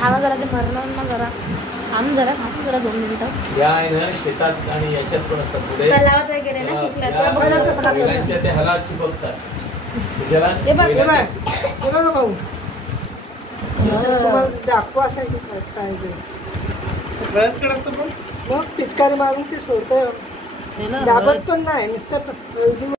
खावा जरा ते भरणं ना जरा आम्ही जरा खातो जरा 2 मिनिटं या आहे ना शेतात आणि याच्यात पण असतात पुढे तलावात वगैरे ना चिखलात ते हलात चिपकतात ते बघ ना भाऊ दाखवासाठी काय मग पिचकारी मारून ते सोडतंय दाबत पण नाही नुसतं